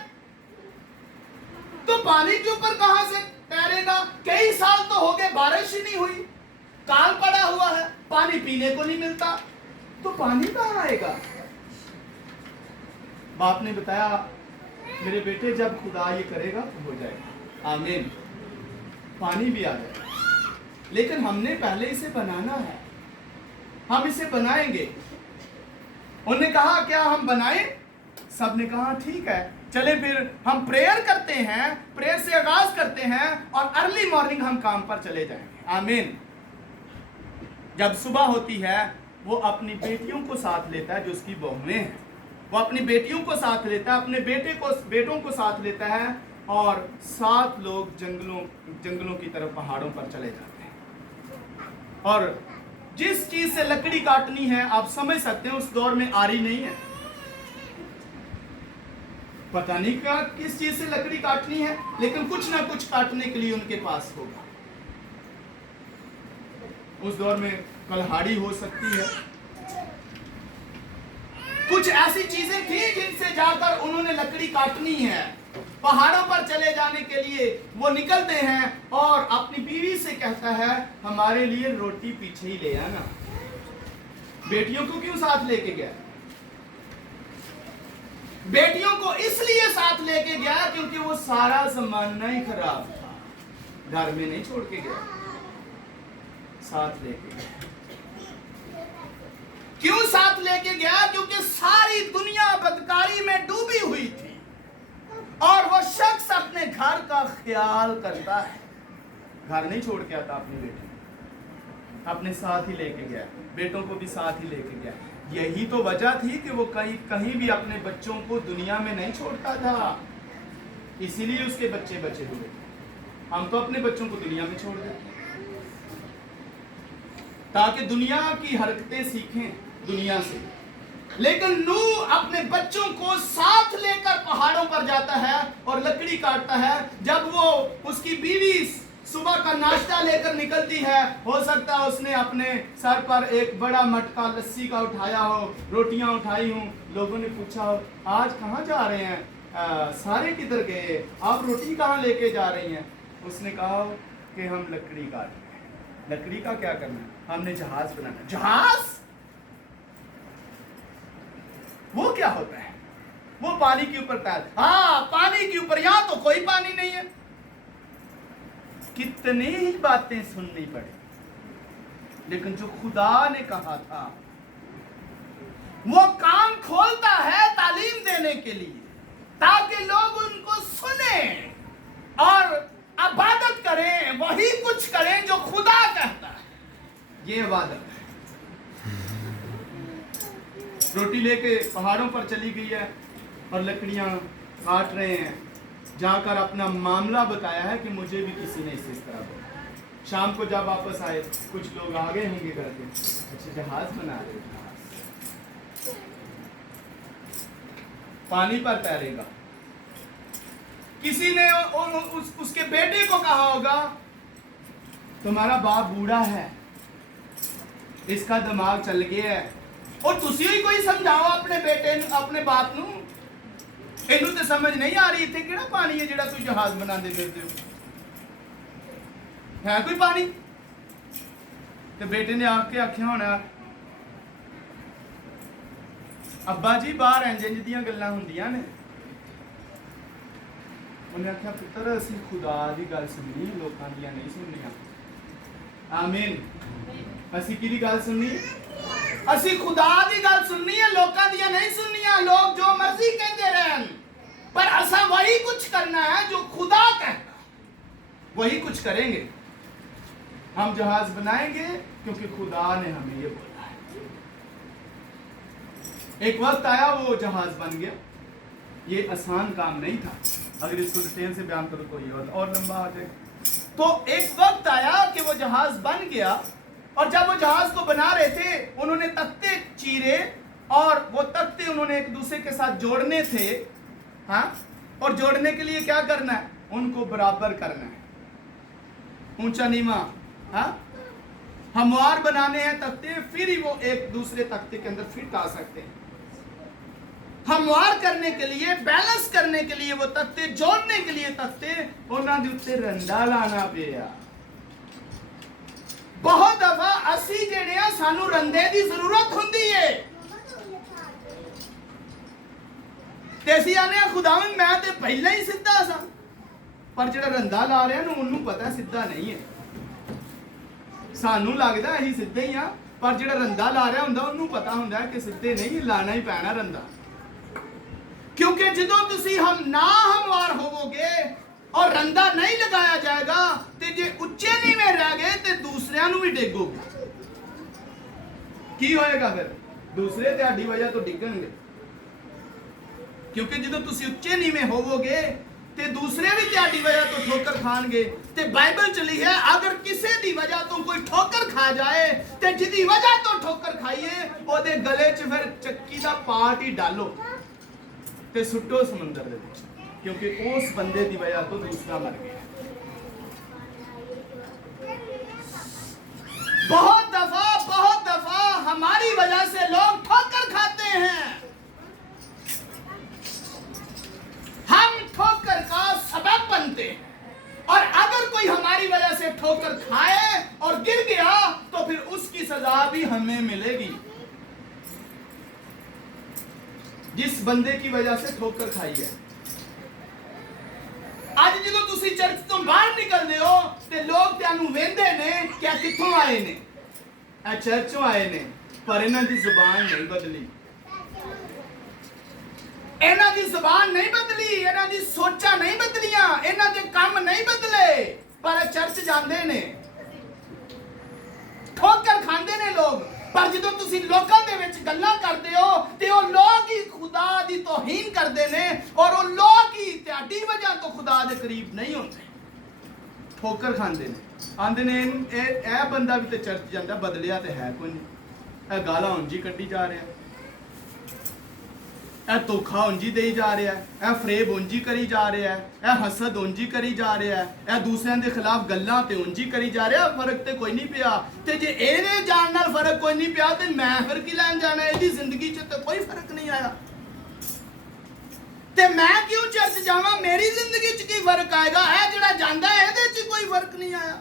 तो पानी के ऊपर कहां से तैरेगा? कई साल तो हो गए बारिश ही नहीं हुई, काल पड़ा हुआ है, पानी पीने को नहीं मिलता, तो पानी कहां आएगा? बाप ने बताया मेरे बेटे जब खुदा ये करेगा तो हो जाएगा, आमीन, पानी भी आ जाएगा। लेकिन हमने पहले इसे बनाना है, हम इसे बनाएंगे। उन्होंने कहा क्या हम बनाएं? सब ने कहा ठीक है, चले फिर हम प्रेयर करते हैं, प्रेयर से आगाज करते हैं और अर्ली मॉर्निंग हम काम पर चले जाएंगे, आमीन। जब सुबह होती है वो अपनी बेटियों को साथ लेता है, जो उसकी बहुएं हैं, वो अपनी बेटियों को साथ लेता है, अपने बेटों को साथ लेता है और 7 लोग जंगलों की तरफ पहाड़ों पर चले जाते हैं। और जिस चीज से लकड़ी काटनी है आप समझ सकते हैं, उस दौर में आरी नहीं है, पता नहीं क्या किस चीज से लकड़ी काटनी है, लेकिन कुछ ना कुछ काटने के लिए उनके पास होगा। उस दौर में कल्हाड़ी हो सकती है, कुछ ऐसी चीजें थी जिनसे जाकर उन्होंने लकड़ी काटनी है। पहाड़ों पर चले जाने के लिए वो निकलते हैं और अपनी बीवी से कहता है हमारे लिए रोटी पीछे ही ले आना। बेटियों को क्यों साथ लेके गया? बेटियों को इसलिए साथ लेके गया क्योंकि वो सारा जमाना ही खराब था, घर में नहीं छोड़ के गया, साथ लेके गया। क्यों साथ लेके गया? क्योंकि सारी दुनिया बदकारी में डूबी हुई थी और वो शख्स अपने घर का ख्याल करता है, घर नहीं छोड़ के आता, अपनी बेटी अपने साथ ही लेके गया, बेटों को भी साथ ही लेके गया। यही तो वजह थी कि वो कहीं भी अपने बच्चों को दुनिया में नहीं छोड़ता था, इसीलिए उसके बच्चे बचे हुए। हम तो अपने बच्चों को दुनिया में छोड़ देते ताकि दुनिया की हरकतें सीखें दुनिया से। लेकिन नूह अपने बच्चों को साथ लेकर पहाड़ों पर जाता है और लकड़ी काटता है। जब वो उसकी बीवी सुबह का नाश्ता लेकर निकलती है, हो सकता है उसने अपने सर पर एक बड़ा मटका लस्सी का उठाया हो, रोटियां उठाई हों। लोगों ने पूछा हो आज कहाँ जा रहे हैं, सारे किधर गए, आप रोटी कहाँ लेके जा रही हैं? उसने कहा कि हम लकड़ी काट रहे हैं। लकड़ी का क्या करना है? हमने जहाज बनाना। जहाज वो क्या होता है? वो पानी के ऊपर तैर, हाँ पानी के ऊपर, यहां तो कोई पानी नहीं है। कितनी ही बातें सुननी पड़े, लेकिन जो खुदा ने कहा था वो कान खोलता है तालीम देने के लिए, ताकि लोग उनको सुने और इबादत करें, वही कुछ करें जो खुदा कहता है। ये इबादत है। रोटी लेके पहाड़ों पर चली गई है और लकड़ियां काट रहे हैं, जाकर अपना मामला बताया है कि मुझे भी किसी ने इस तरह बोला। शाम को जब वापस आए, कुछ लोग आ गए होंगे घर के, अच्छा जहाज बना रहे, जहाज पानी पर तैरेगा। किसी ने उसके बेटे को कहा होगा तुम्हारा बाप बूढ़ा है, इसका दिमाग चल गया है, और तुसी ही कोई समझाओ अपने बेटे अपने बाप नू, इनू तो समझ नहीं आ रही इतने केड़ा पानी है जेड़ा तू जहाज बनाते फिरते हो, है कोई पानी? तो बेटे ने आके आख्या होना अब्बा जी बाहर इंज इंज दियां गल्लां हुंदियां ने। उन्हें आख्या पुत्र असी खुदा दी गल सुननी, लोकां दियां नहीं सुननियां। आमीन। असी किहदी गल सुननी? असी खुदा दी गल सुननी है, लोकां दियां नहीं सुननियां। लोग जो मर्जी कहते रहन, पर असा वही कुछ करना है जो खुदा कहता, वही कुछ करेंगे। हम जहाज बनाएंगे क्योंकि खुदा ने हमें ये बोला है। एक वक्त आया वो जहाज बन गया। ये आसान काम नहीं था, अगर इसको डिटेल से बयान करूं तो ये और लंबा आ जाए। तो एक वक्त आया कि वो जहाज बन गया, और जब वो जहाज को बना रहे थे उन्होंने तख्ते चीरे, और वो तख्ते उन्होंने एक दूसरे के साथ जोड़ने थे। हाँ, और जोड़ने के लिए क्या करना है? उनको बराबर करना है, ऊंचा नीवा। हाँ, हमवार बनाने हैं तख्ते, फिर ही वो एक दूसरे तख्ते के अंदर फिट आ सकते हैं। हमवार करने के लिए, बैलेंस करने के लिए, वो तख्ते जोड़ने के लिए तख्ते उन्हां दे उत्ते रंदा लाना पिया। बहुत दफा असी जेड़े आ सानू रंदे दी जरूरत हुंदी है, ते असी आने खुदावन मैं ते पहले ही सीधा सा, पर जेड़ा रंदा ला रहा ना उन्नू पता सीधा नहीं है। सानू लगदा अही सीधे ही आ, पर जेड़ा रंदा ला रहा हुंदा उन्नू पता हुंदा है कि सीधे नहीं, लाना ही पैना रंदा। क्योंकि जदों तुसी हम ना हमवार होवोगे और रंदा नहीं लगाया जाएगा, ते जे उच्चे नीवें रह गए ते दूसरियां नू भी डिगोगे। की होएगा फिर? दूसरे तुहाडी वजह तो डिगणगे, क्योंकि जदों तुसी उच्चे नीवें होवोगे ते दूसरे भी तुहाडी वजह तो ठोकर खाणगे। ते बाइबल चली है, अगर किसी दी वजह तो कोई ठोकर खा जाए, ते जिदी वजह तो ठोकर खाइए ओदे गले च फिर चक्की दा पार्ट ही डालो ते सुट्टो समुंदर दे विच, क्योंकि उस बंदे दी वजह तो दूसरा मर गया। बहुत दफा हमारी वजह से लोग ठोकर खाते हैं। हम ठोकर का सबब बनते हैं, और अगर कोई हमारी वजह से ठोकर खाए और गिर गया तो फिर उसकी सजा भी हमें मिलेगी, जिस बंदे की वजह से ठोकर खाई है। आज जो तुसी चर्च तो बाहर निकलते हो ते लोग तेनू वेंदे ने क्या कित्थों आए ने, चर्चों आए ने, पर इन्हां दी जुबान नहीं बदली, इन्हां दी जुबान नहीं बदली, इन्हां दी सोचा नहीं बदलियां, इन्हां दे काम नहीं बदले, पर चर्च जांदे ने, ठोकर खांदे ने लोग। पर जदों तुसी लोकां दे विच गल्लां करदे हो ते ओ लोग ही खुदा दी तौहीन करदे ने, और ओ लोग ही तुहाडी वजह तो खुदा दे करीब नहीं होंदे, ठोकर खांदे ने। आंदे ने ए बंदा भी ते चर्च जांदा, बदलिया ते है कोई नहीं, ए गालां उंजी कड्डी जा रहा, ए धोखा उंजी देई जा रहा है, ए फरेब उंजी करी जा रहा है, ए हसद उंजी करी जा रहा है, ए दूसरों के खिलाफ गल्लां ते उंजी करी जा रहा। फर्क ते कोई नहीं पिया, ते जे एदे जान नाल फर्क कोई नहीं पिया ते मैं फिर की लैन जाना, एदी जिंदगी च ते कोई फर्क नहीं आया, ते मैं क्यों चर्च जावां, मेरी जिंदगी च की फर्क आएगा? है जेड़ा जांदा है एदे च कोई फर्क नहीं आया।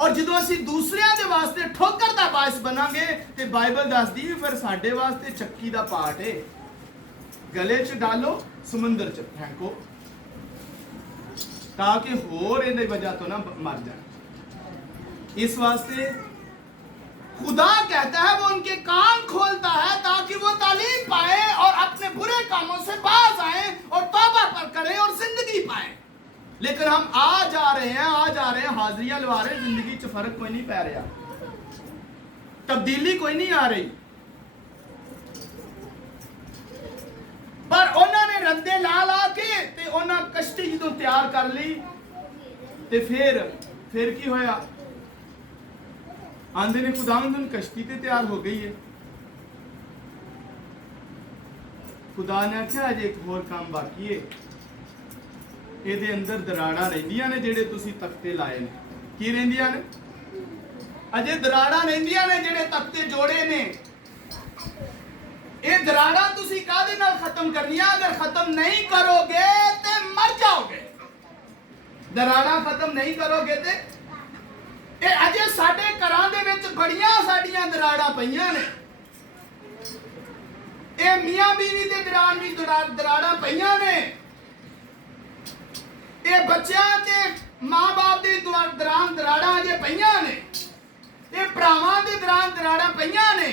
ਔਰ ਜਦੋਂ ਅਸੀਂ ਦੂਸਰਿਆਂ ਦੇ ਵਾਸਤੇ ਠੋਕਰ ਦਾ ਬਾਇਸ ਬਣਾਂਗੇ ਤੇ ਬਾਈਬਲ ਦੱਸਦੀ ਹੈ ਫਿਰ ਸਾਡੇ ਵਾਸਤੇ ਚੱਕੀ ਦਾ ਪਾਟ ਹੈ। ਗਲੇ 'ਚ ਡਾਲੋ, ਸਮੁੰਦਰ 'ਚ ਫੈਂਕੋ, ताकि होर इन्हें वजह तो ना मर जाए। इस वास्ते खुदा कहता है वो उनके कान खोलता है ताकि वो तालीम पाए और अपने बुरे कामों से बाज आए और तौबा पर करें और जिंदगी पाए। लेकिन हम आ जा रहे हैं हाजिरियां लवा रहे हैं, जिंदगी च फर्क कोई नहीं पै रहा, तब्दीली कोई नहीं आ रही। पर उन्होंने रद्दे ला ला के ते उन्होंने कश्ती जो तैयार कर ली ते फिर की होया, आंदे ने खुदावंद कश्ती ते तैयार हो गई है। खुदा ने आख्या अजे एक होर काम बाकी है, ਇਹਦੇ ਅੰਦਰ ਦਰਾੜਾਂ ਰਹਿੰਦੀਆਂ ਨੇ ਜਿਹੜੇ ਤੁਸੀਂ ਤਖਤੇ ਲਾਏ ਨੇ। ਕੀ ਰਹਿੰਦੀਆਂ ਨੇ? ਅਜੇ ਦਰਾੜਾਂ ਰਹਿੰਦੀਆਂ ਨੇ ਜਿਹੜੇ ਤਖਤੇ ਜੋੜੇ ਨੇ। ਇਹ ਦਰਾੜਾਂ ਤੁਸੀਂ ਕਾਹਦੇ ਨਾਲ ਖਤਮ ਕਰਨੀਆਂ? ਅਗਰ ਖਤਮ ਨਹੀਂ ਕਰੋਗੇ ਤੇ ਮਰ ਜਾਓਗੇ। ਦਰਾੜਾਂ ਖਤਮ ਨਹੀਂ ਕਰੋਗੇ ਤੇ ਇਹ ਅਜੇ ਸਾਡੇ ਘਰਾਂ ਦੇ ਵਿੱਚ ਬੜੀਆਂ ਸਾਡੀਆਂ ਦਰਾੜਾਂ ਪਈਆਂ ਨੇ। ਇਹ ਮੀਆਂ ਬੀਵੀ ਦੇ ਦੌਰਾਨ ਵੀ ਦਰਾੜਾਂ ਪਈਆਂ ਨੇ। ਇਹ ਬੱਚਿਆਂ ਤੇ ਮਾਂ-ਬਾਪ ਦੇ ਦੌਰਾਨ ਦਰਾੜਾਂ ਅਜੇ ਪਈਆਂ ਨੇ। ਇਹ ਭਰਾਵਾਂ ਦੇ ਦੌਰਾਨ ਦਰਾੜਾਂ ਪਈਆਂ ਨੇ।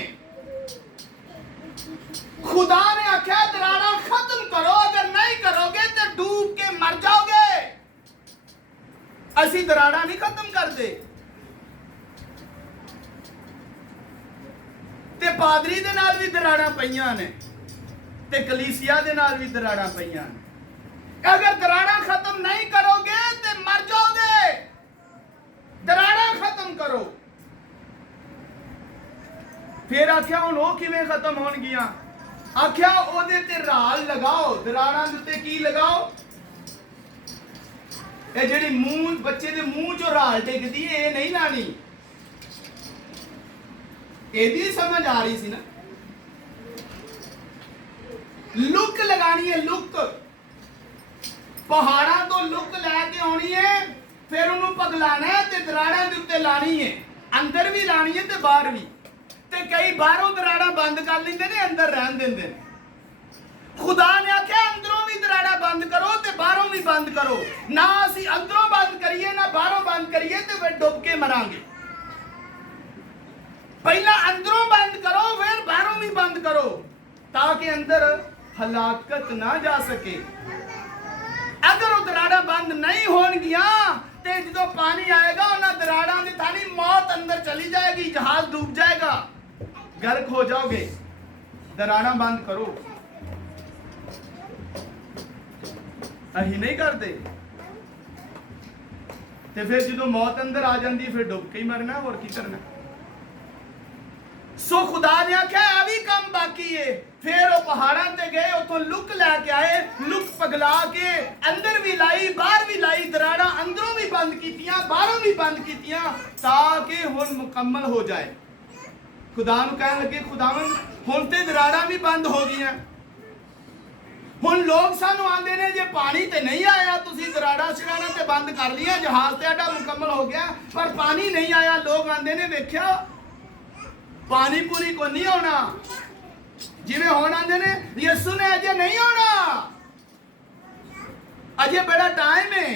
खुदा ने आख्या दराड़ा खत्म करो, अगर नहीं करोगे तो डूब के मर जाओगे। असी दराड़ा नहीं खत्म करते। ते पादरी दे नाल भी दराड़ा पईयां ने ते कलीसिया दे नाल भी दराड़ा पईयां ने। अगर दराड़ा खत्म नहीं करोगे तो मर जाओगे। दराड़ा खत्म करो। फिर आख्या हुण ओह किवें खत्म होणगियां? आख्या ओदे ते राल लगाओ, दराड़ां दे उत्ते की लगाओ? ए जेड़ी मुंह बच्चे दे मुंह चों राल डिगदी है ये नहीं लानी। एदी समझ आ रही सी ना? लुक लगानी है, लुक। पहाड़ां तो लुक लैके आउणी है, फिर उन्होंने पगलाना है ते दराड़ां दे उत्ते लानी है। अंदर भी लानी है ते बाहर भी। ते कई बाहरों दराड़ा बंद कर लेंदे ने, अंदर रहन देंदे। खुदा ने आख्या अंदरों भी दराड़ा बंद करो ते बाहरों भी बंद करो। ना असी अंदरों बंद करिए ना बाहरों बंद करिए ते फिर डुब के मरांगे। पहला अंदरों बंद करो फिर बाहरों भी बंद करो ताकि अंदर हलाकत ना जा सके। अगर वो दराड़ा बंद नहीं होणगियां ते जो पानी आएगा उन्हां दराड़ां दे थानी मौत अंदर चली जाएगी, जहाज डूब जाएगा, गर्क हो जाओगे। दराड़ा बंद करो। अही नहीं करते ते फिर जो मौत अंदर आ जाती फिर डुब के ही मरना, और की करना। सो खुदा ने आख्या आ भी काम बाकी है। फिर वो पहाड़ां ते गए, उतों लुक लैके आए, लुक पगला के अंदर भी लाई बाहर भी लाई, दराड़ा अंदरों भी बंद कीतियां बाहरों भी बंद कीतियां ताकि हुण मुकम्मल हो जाए। खुदा नूं कहण लगे खुदावंद हुण ते दराड़ा भी बंद हो गईयां। हुण लोग सानू आंदे ने जे पानी ते नहीं आया, तुसीं दराड़ा शिराड़ा ते बंद कर लिया, जहाज ते साडा मुकम्मल हो गया, पर पानी नहीं आया। लोग आंदे ने वेख्या पानी पूरी को नहीं होना, जिवें हुण आंदे ने यीशु ने अजे नहीं होना, अजे बड़ा टाइम है,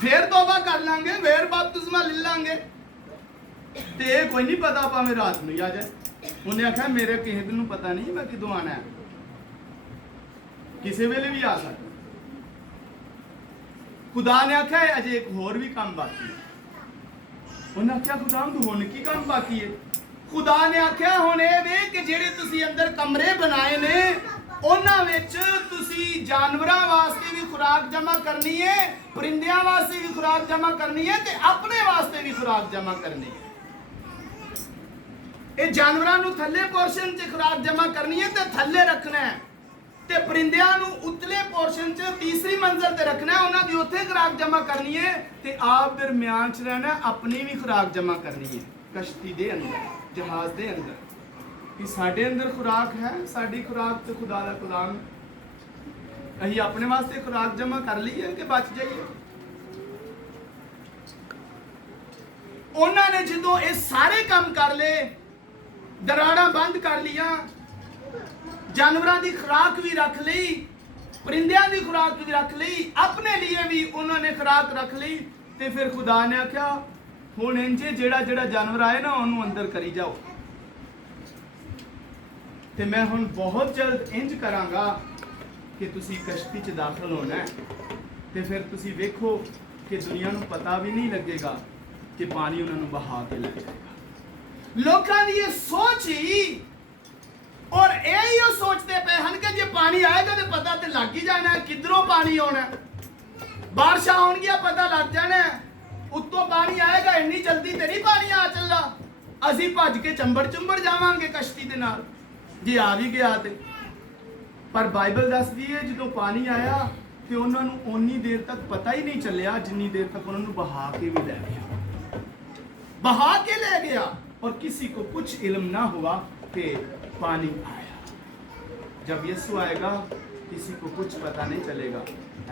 फिर तौबा कर लांगे, फिर बपतिस्मा ले लांगे। ते कोई नहीं पता, भावें रात में आ जाए। उन्हें आख्या मेरे किसी नूं पता नहीं मैं किदों आना है, किसी वेले भी आ सकता। खुदा ने आख्या अजे एक होर भी काम बाकी है। उन्हें आख्या खुदा हुण की काम बाकी है? खुदा ने आख्या हुण इह वे कि जिहड़े तुसीं अंदर कमरे बनाए ने उन्हां विच तुसीं जानवरां वास्ते भी खुराक जमा करनी है, परिंदियां वास्ते भी खुराक जमा करनी है ते अपने वास्ते भी खुराक जमा करनी है। ਇਹ ਜਾਨਵਰਾਂ ਨੂੰ ਥੱਲੇ ਪੋਰਸ਼ਨ 'ਚ ਖੁਰਾਕ ਜਮਾ ਕਰਨੀ ਹੈ ਤੇ ਥੱਲੇ ਰੱਖਣਾ ਹੈ, ਤੇ ਪਰਿੰਦਿਆਂ ਨੂੰ ਉਤਲੇ ਪੋਰਸ਼ਨ 'ਚ ਤੀਸਰੀ ਮੰਜ਼ਲ ਤੇ ਰੱਖਣਾ ਹੈ, ਉਹਨਾਂ ਦੀ ਉੱਥੇ ਖੁਰਾਕ ਜਮਾ ਕਰਨੀ ਹੈ ਤੇ ਆਪ ਦਰਮਿਆਨ 'ਚ ਰਹਿਣਾ, ਆਪਣੀ ਵੀ ਖੁਰਾਕ ਜਮਾ ਕਰਨੀ ਹੈ ਕਸ਼ਤੀ ਦੇ ਅੰਦਰ, ਜਹਾਜ਼ ਦੇ ਅੰਦਰ। ਕਿ ਸਾਡੇ ਅੰਦਰ ਖੁਰਾਕ ਹੈ, ਸਾਡੀ ਖੁਰਾਕ ਤੇ ਖੁਦਾ ਦਾ ਕਲਾਮ। ਅਸੀਂ ਆਪਣੇ ਵਾਸਤੇ ਖੁਰਾਕ ਜਮਾ ਕਰ ਲਈ ਹੈ ਕਿ ਬਚ ਜਾਈਏ? ਉਹਨਾਂ ਨੇ ਜਦੋਂ ਇਹ ਸਾਰੇ ਕੰਮ ਕਰ ਲਏ, ਦਰਾੜਾਂ ਬੰਦ ਕਰ ਲੀਆਂ, ਜਾਨਵਰਾਂ ਦੀ ਖੁਰਾਕ ਵੀ ਰੱਖ ਲਈ, ਪਰਿੰਦਿਆਂ ਦੀ ਖੁਰਾਕ ਵੀ ਰੱਖ ਲਈ, ਆਪਣੇ ਲਈ ਵੀ ਉਹਨਾਂ ਨੇ ਖੁਰਾਕ ਰੱਖ ਲਈ, ਤੇ ਫਿਰ ਖੁਦਾ ਨੇ ਆਖਿਆ ਹੁਣ ਇੰਜੇ ਜਿਹੜਾ ਜਾਨਵਰ ਆਏ ਨਾ ਉਹਨੂੰ ਅੰਦਰ ਕਰੀ ਜਾਓ। ਤੇ ਮੈਂ ਹੁਣ ਬਹੁਤ ਜਲਦ ਇੰਜ ਕਰਾਂਗਾ ਕਿ ਤੁਸੀਂ ਕਸ਼ਤੀ 'ਚ ਦਾਖਲ ਹੋਣਾ ਹੈ, ਤੇ ਫਿਰ ਤੁਸੀਂ ਵੇਖੋ ਕਿ ਦੁਨੀਆ ਨੂੰ ਪਤਾ ਵੀ ਨਹੀਂ ਲੱਗੇਗਾ ਕਿ ਪਾਣੀ ਉਹਨਾਂ ਨੂੰ ਬਹਾ ਕੇ ਲੈ ਜਾਏਗਾ। ਲੋਕਾਂ ਦੀ ਇਹ ਸੋਚ ਹੀ ਔਰ ਇਹ ਉਹ ਸੋਚਦੇ ਪਏ ਹਨ ਕਿ ਜੇ ਪਾਣੀ ਆਏਗਾ ਤੇ ਪਤਾ ਤੇ ਲੱਗ ਹੀ ਜਾਣਾ ਹੈ ਕਿੱਧਰੋਂ ਪਾਣੀ ਆਉਣਾ ਹੈ, ਬਾਰਿਸ਼ਾਂ ਆਉਣਗੀਆਂ ਪਤਾ ਲੱਗ ਜਾਣਾ ਹੈ, ਉੱਤੋਂ ਪਾਣੀ ਆਏਗਾ, ਇੰਨੀ ਜਲਦੀ ਤੇ ਨਹੀਂ ਪਾਣੀ ਆ ਚੱਲਾ, ਅਸੀਂ ਭੱਜ ਕੇ ਚੰਬੜ ਜਾਵਾਂਗੇ ਕਸ਼ਤੀ ਦੇ ਨਾਲ ਜੇ ਆ ਵੀ ਗਿਆ ਤੇ। ਪਰ ਬਾਈਬਲ ਦੱਸਦੀ ਹੈ ਜਦੋਂ ਪਾਣੀ ਆਇਆ ਤੇ ਉਹਨਾਂ ਨੂੰ ਓਨੀ ਦੇਰ ਤੱਕ ਪਤਾ ਹੀ ਨਹੀਂ ਚੱਲਿਆ ਜਿੰਨੀ ਦੇਰ ਤੱਕ ਉਹਨਾਂ ਨੂੰ ਬਹਾ ਕੇ ਵੀ ਲੈ ਗਿਆ, बहा के ले गया और किसी को कुछ इल्म ना हुआ कि पानी आया। जब यीशु आएगा किसी को कुछ पता नहीं चलेगा,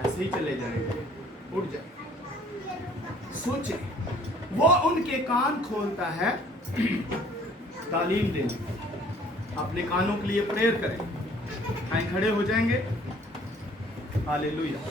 ऐसे ही चले जाएंगे, उड़ जाएंगे। सोचे वो उनके कान खोलता है तालीम देने। अपने कानों के लिए प्रेयर करें, आए खड़े हो जाएंगे। हालेलुया।